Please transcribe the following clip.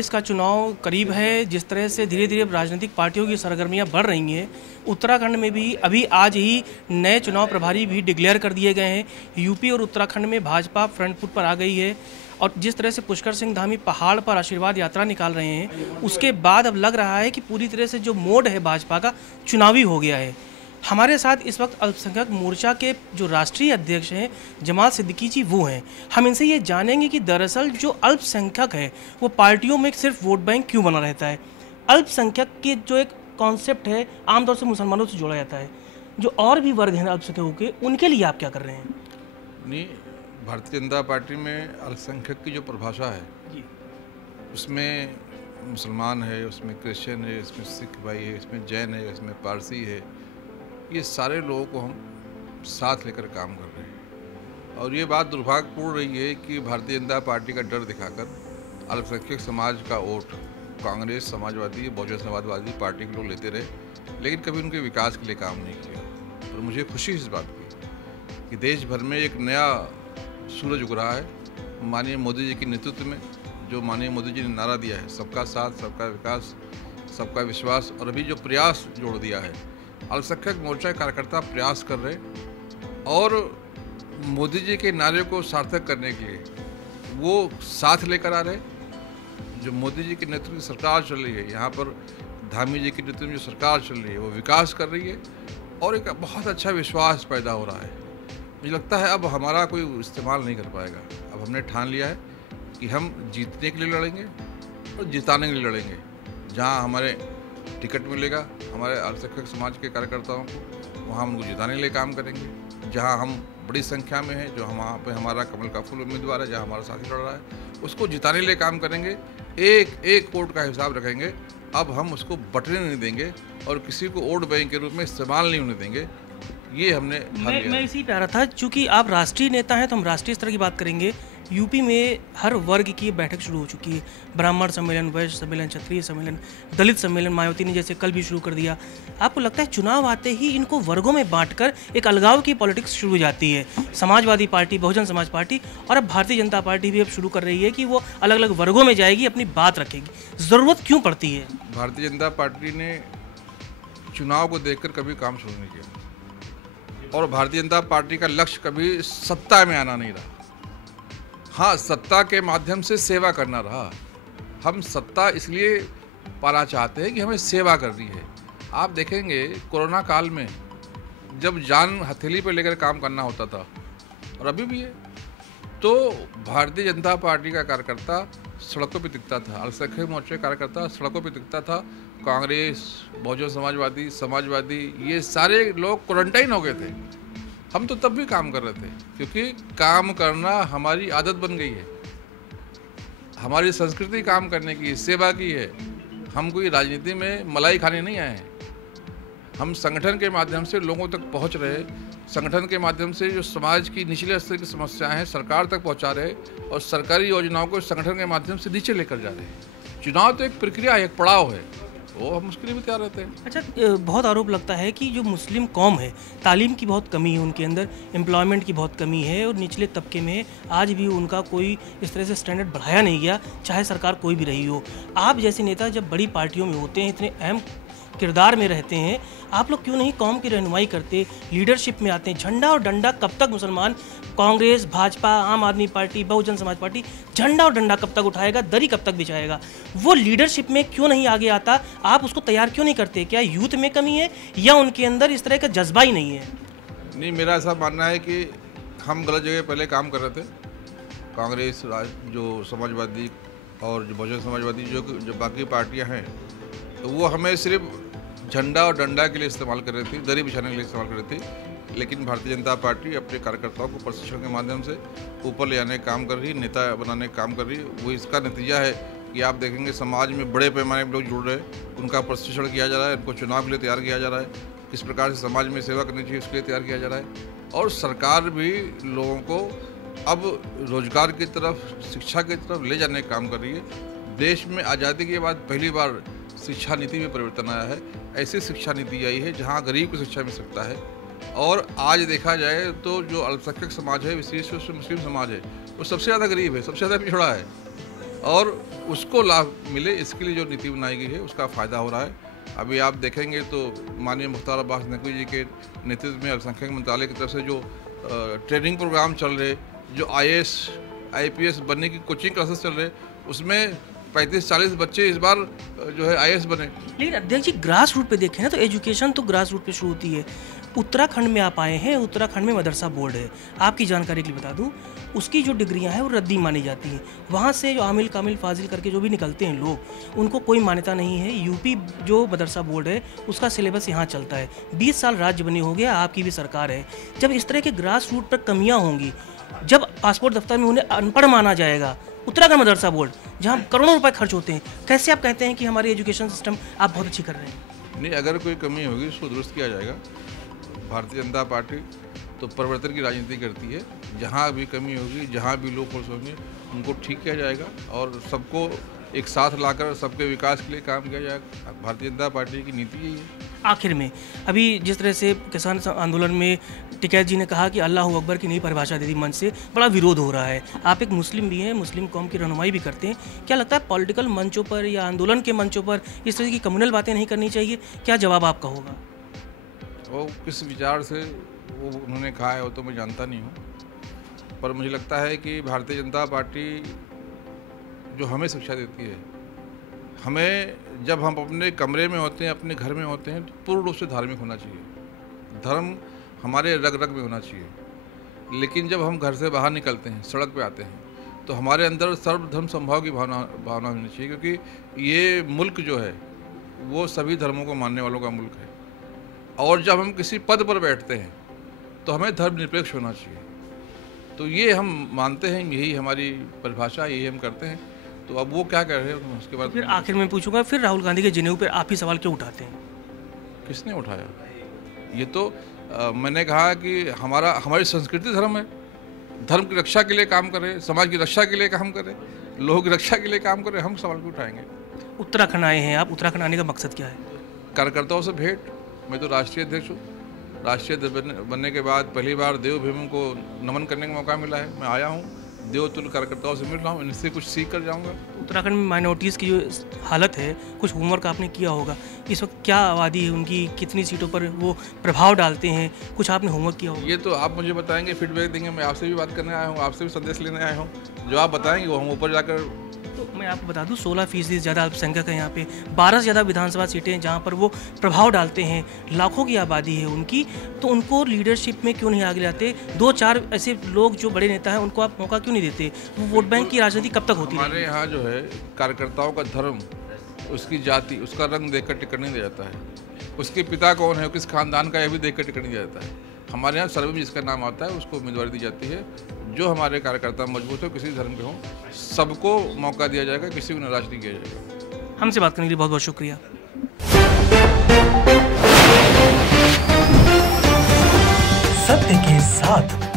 2022 का चुनाव करीब है। जिस तरह से धीरे धीरे राजनीतिक पार्टियों की सरगर्मियां बढ़ रही हैं, उत्तराखंड में भी अभी आज ही नए चुनाव प्रभारी भी डिक्लेयर कर दिए गए हैं। यूपी और उत्तराखंड में भाजपा फ्रंट फुट पर आ गई है और जिस तरह से पुष्कर सिंह धामी पहाड़ पर आशीर्वाद यात्रा निकाल रहे हैं, उसके बाद अब लग रहा है कि पूरी तरह से जो मोड है भाजपा का चुनावी हो गया है। हमारे साथ इस वक्त अल्पसंख्यक मोर्चा के जो राष्ट्रीय अध्यक्ष हैं जमाल सिद्दीकी जी, वो हैं। हम इनसे ये जानेंगे कि दरअसल जो अल्पसंख्यक है वो पार्टियों में सिर्फ वोट बैंक क्यों बना रहता है। अल्पसंख्यक के जो एक कॉन्सेप्ट है आमतौर से मुसलमानों से जोड़ा जाता है, जो और भी वर्ग हैं अल्पसंख्यकों के, उनके लिए आप क्या कर रहे हैं? नहीं, भारतीय जनता पार्टी में अल्पसंख्यक की जो परिभाषा है जी, उसमें मुसलमान है, उसमें क्रिश्चियन है, इसमें सिख भाई है, इसमें जैन है, इसमें पारसी है। ये सारे लोगों को हम साथ लेकर काम कर रहे हैं और ये बात दुर्भाग्यपूर्ण रही है कि भारतीय जनता पार्टी का डर दिखाकर अल्पसंख्यक समाज का वोट कांग्रेस, समाजवादी, बहुजन समाजवादी पार्टी के लोग लेते रहे, लेकिन कभी उनके विकास के लिए काम नहीं किया। और मुझे खुशी इस बात की कि देश भर में एक नया सूरज उग रहा है माननीय मोदी जी के नेतृत्व में। जो माननीय मोदी जी ने नारा दिया है, सबका साथ, सबका विकास, सबका विश्वास, और अभी जो प्रयास जोड़ दिया है, अल्पसंख्यक मोर्चा कार्यकर्ता प्रयास कर रहे और मोदी जी के नारे को सार्थक करने के लिए वो साथ लेकर आ रहे। जो मोदी जी के नेतृत्व में सरकार चल रही है, यहाँ पर धामी जी के नेतृत्व में जो सरकार चल रही है वो विकास कर रही है और एक बहुत अच्छा विश्वास पैदा हो रहा है। मुझे लगता है अब हमारा कोई इस्तेमाल नहीं कर पाएगा। अब हमने ठान लिया है कि हम जीतने के लिए लड़ेंगे और जिताने के लिए लड़ेंगे। जहाँ हमारे टिकट मिलेगा हमारे अल्पसंख्यक समाज के कार्यकर्ताओं को, वहाँ हम उनको जिताने के लिए काम करेंगे। जहाँ हम बड़ी संख्या में हैं, जो हम वहाँ पे हमारा कमल का फूल उम्मीदवार है, जहाँ हमारा साथी लड़ रहा है, उसको जिताने के लिए काम करेंगे। एक एक वोट का हिसाब रखेंगे। अब हम उसको बटने नहीं देंगे और किसी को वोट बैंक के रूप में इस्तेमाल नहीं होने देंगे। ये हमने मैं इसी पे आ रहा था, चूँकि आप राष्ट्रीय नेता हैं तो हम राष्ट्रीय स्तर की बात करेंगे। यूपी में हर वर्ग की बैठक शुरू हो चुकी है। ब्राह्मण सम्मेलन, वैश्य सम्मेलन, क्षत्रिय सम्मेलन, दलित सम्मेलन मायावती ने जैसे कल भी शुरू कर दिया। आपको लगता है चुनाव आते ही इनको वर्गों में बांटकर एक अलगाव की पॉलिटिक्स शुरू हो जाती है? समाजवादी पार्टी, बहुजन समाज पार्टी और अब भारतीय जनता पार्टी भी अब शुरू कर रही है कि वो अलग अलग वर्गों में जाएगी, अपनी बात रखेगी। ज़रूरत क्यों पड़ती है? भारतीय जनता पार्टी ने चुनाव को देखकर कभी काम शुरू नहीं किया और भारतीय जनता पार्टी का लक्ष्य कभी सत्ता में आना नहीं रहा। हाँ, सत्ता के माध्यम से सेवा करना रहा। हम सत्ता इसलिए पाना चाहते हैं कि हमें सेवा करनी है। आप देखेंगे कोरोना काल में जब जान हथेली पर लेकर काम करना होता था, और अभी भी है, तो भारतीय जनता पार्टी का कार्यकर्ता सड़कों पे दिखता था, अल्पसंख्यक मोर्चे कार्यकर्ता सड़कों पे दिखता था। कांग्रेस, बहुजन समाजवादी ये सारे लोग क्वारंटाइन हो गए थे। हम तो तब भी काम कर रहे थे क्योंकि काम करना हमारी आदत बन गई है। हमारी संस्कृति काम करने की, सेवा की है। हम कोई राजनीति में मलाई खाने नहीं आए हैं। हम संगठन के माध्यम से लोगों तक पहुंच रहे, संगठन के माध्यम से जो समाज की निचले स्तर की समस्याएं हैं सरकार तक पहुंचा रहे और सरकारी योजनाओं को संगठन के माध्यम से नीचे लेकर जा रहे हैं। चुनाव तो एक प्रक्रिया है, एक पड़ाव है, वो हम उसके लिए भी तैयार रहते हैं। अच्छा, बहुत आरोप लगता है कि जो मुस्लिम कौम है, तालीम की बहुत कमी है उनके अंदर, एम्प्लॉयमेंट की बहुत कमी है और निचले तबके में आज भी उनका कोई इस तरह से स्टैंडर्ड बढ़ाया नहीं गया, चाहे सरकार कोई भी रही हो। आप जैसे नेता जब बड़ी पार्टियों में होते हैं, इतने अहम किरदार में रहते हैं, आप लोग क्यों नहीं कौम की रहनुमाई करते, लीडरशिप में आते हैं? झंडा और डंडा कब तक मुसलमान, कांग्रेस, भाजपा, आम आदमी पार्टी, बहुजन समाज पार्टी झंडा और डंडा कब तक उठाएगा, दरी कब तक बिछाएगा? वो लीडरशिप में क्यों नहीं आगे आता? आप उसको तैयार क्यों नहीं करते? क्या यूथ में कमी है या उनके अंदर इस तरह का जज्बा ही नहीं है? नहीं, मेरा ऐसा मानना है कि हम गलत जगह पहले काम कर रहे थे। कांग्रेस, जो समाजवादी और जो बहुजन समाजवादी जो बाकी पार्टियां हैं, तो वो हमें सिर्फ झंडा और डंडा के लिए इस्तेमाल कर रही थी, दरी बिछाने के लिए इस्तेमाल कर रही थी। लेकिन भारतीय जनता पार्टी अपने कार्यकर्ताओं को प्रशिक्षण के माध्यम से ऊपर ले जाने का काम कर रही है, नेता बनाने का काम कर रही है। वो इसका नतीजा है कि आप देखेंगे समाज में बड़े पैमाने पर लोग जुड़ रहे हैं, उनका प्रशिक्षण किया जा रहा है, उनको चुनाव के लिए तैयार किया जा रहा है, किस प्रकार से समाज में सेवा करनी चाहिए उसके लिए तैयार किया जा रहा है। और सरकार भी लोगों को अब रोजगार की तरफ, शिक्षा की तरफ ले जाने का काम कर रही है। देश में आज़ादी के बाद पहली बार शिक्षा नीति में परिवर्तन आया है। ऐसी शिक्षा नीति आई है जहां गरीब को शिक्षा मिल सकता है। और आज देखा जाए तो जो अल्पसंख्यक समाज है, विशेष रूप से मुस्लिम समाज है, वो सबसे ज़्यादा गरीब है, सबसे ज़्यादा पिछड़ा है। और उसको लाभ मिले, इसके लिए जो नीति बनाई गई है उसका फ़ायदा हो रहा है। अभी आप देखेंगे तो माननीय मुख्तार अब्बास नकवी जी के नेतृत्व में अल्पसंख्यक मंत्रालय की तरफ से जो ट्रेनिंग प्रोग्राम चल रहे, जो IAS IPS बनने की कोचिंग क्लासेस चल रहे, उसमें 35-40 बच्चे इस बार जो है IAS बने। लेकिन अध्यक्ष जी, ग्रास रूट पे देखें ना तो एजुकेशन तो ग्रास रूट पे शुरू होती है। उत्तराखंड में आप आए हैं, उत्तराखंड में मदरसा बोर्ड है। आपकी जानकारी के लिए बता दूं, उसकी जो डिग्रियां हैं वो रद्दी मानी जाती हैं। वहाँ से जो आमिल कामिल फाजिल करके जो भी निकलते हैं लोग, उनको कोई मान्यता नहीं है। यूपी जो मदरसा बोर्ड है उसका सिलेबस यहाँ चलता है। 20 साल राज्य बनी हो गया, आपकी भी सरकार है। जब इस तरह के ग्रास रूट पर कमियाँ होंगी, जब पासपोर्ट दफ्तर में उन्हें अनपढ़ माना जाएगा, उत्तराखंड मदरसा बोर्ड जहाँ करोड़ों रुपए खर्च होते हैं, कैसे आप कहते हैं कि हमारी एजुकेशन सिस्टम आप बहुत अच्छी कर रहे हैं? नहीं, अगर कोई कमी होगी उसको दुरुस्त किया जाएगा। भारतीय जनता पार्टी तो परिवर्तन की राजनीति करती है। जहाँ भी कमी होगी, जहाँ भी लोग खुश होंगे, उनको ठीक किया जाएगा और सबको एक साथ लाकर सबके विकास के लिए काम किया जाएगा। भारतीय जनता पार्टी की नीति यही है। आखिर में अभी जिस तरह से किसान आंदोलन में टिकैत जी ने कहा कि अल्लाह अकबर की नई परिभाषा दे दी, मन से बड़ा विरोध हो रहा है। आप एक मुस्लिम भी हैं, मुस्लिम कौम की रहनुमाई भी करते हैं। क्या लगता है पॉलिटिकल मंचों पर या आंदोलन के मंचों पर इस तरह की कम्युनल बातें नहीं करनी चाहिए? क्या जवाब आपका होगा? वो किस विचार से वो उन्होंने कहा है वो तो मैं जानता नहीं हूँ, पर मुझे लगता है कि भारतीय जनता पार्टी जो हमें शिक्षा देती है, हमें जब हम अपने कमरे में होते हैं, अपने घर में होते हैं, तो पूर्ण रूप से धार्मिक होना चाहिए। धर्म हमारे रग रग में होना चाहिए। लेकिन जब हम घर से बाहर निकलते हैं, सड़क पे आते हैं, तो हमारे अंदर सर्वधर्म समभाव की भावना होनी चाहिए, क्योंकि ये मुल्क जो है वो सभी धर्मों को मानने वालों का मुल्क है। और जब हम किसी पद पर बैठते हैं तो हमें धर्मनिरपेक्ष होना चाहिए। तो ये हम मानते हैं, यही हमारी परिभाषा, यही हम करते हैं। तो अब वो क्या कर रहे हैं उसके बाद फिर आखिर में पूछूंगा, फिर राहुल गांधी के जनेऊ पर आप ही सवाल क्यों उठाते हैं? किसने उठाया? ये तो मैंने कहा कि हमारी संस्कृति धर्म है। धर्म की रक्षा के लिए काम करें, समाज की रक्षा के लिए काम करें, लोगों की रक्षा के लिए काम करें, हम सवाल क्यों उठाएंगे? उत्तराखंड आए हैं आप, उत्तराखंड आने का मकसद क्या है? कार्यकर्ताओं से भेंट। मैं तो राष्ट्रीय अध्यक्ष हूँ। राष्ट्रीय अध्यक्ष बनने के बाद पहली बार देवभूमि को नमन करने का मौका मिला है। मैं आया हूँ, देवतुल्य कार्यकर्ताओं से मिल रहा हूँ, इनसे कुछ सीख कर जाऊँगा। उत्तराखंड में माइनॉरिटीज़ की जो हालत है, कुछ होमवर्क आपने किया होगा। इस वक्त क्या आबादी है उनकी, कितनी सीटों पर वो प्रभाव डालते हैं, कुछ आपने होमवर्क किया होगा? ये तो आप मुझे बताएंगे, फीडबैक देंगे। मैं आपसे भी बात करने आया हूँ, आपसे भी संदेश लेने आया हूँ। जो आप बताएंगे वो हम ऊपर जाकर। तो मैं आपको बता दूं, 16% से ज़्यादा अल्पसंख्यक है यहाँ पे। 12 से ज़्यादा विधानसभा सीटें हैं जहाँ पर वो प्रभाव डालते हैं। लाखों की आबादी है उनकी, तो उनको लीडरशिप में क्यों नहीं आगे लाते? 2-4 ऐसे लोग जो बड़े नेता हैं उनको आप मौका क्यों नहीं देते? वो वोट बैंक की राजनीति कब तक होती है? हमारे यहाँ जो है कार्यकर्ताओं का धर्म, उसकी जाति, उसका रंग देखकर टिकट नहीं दिया जाता है। उसके पिता कौन है, किस खानदान का, यह भी देखकर टिकट नहीं दिया जाता है। हमारे यहाँ सर्वे में जिसका नाम आता है उसको उम्मीदवारी दी जाती है। जो हमारे कार्यकर्ता मजबूत हो, किसी धर्म के हों, सबको मौका दिया जाएगा, किसी को निराश नहीं किया जाएगा। हमसे बात करने के लिए बहुत बहुत शुक्रिया। सत्य के साथ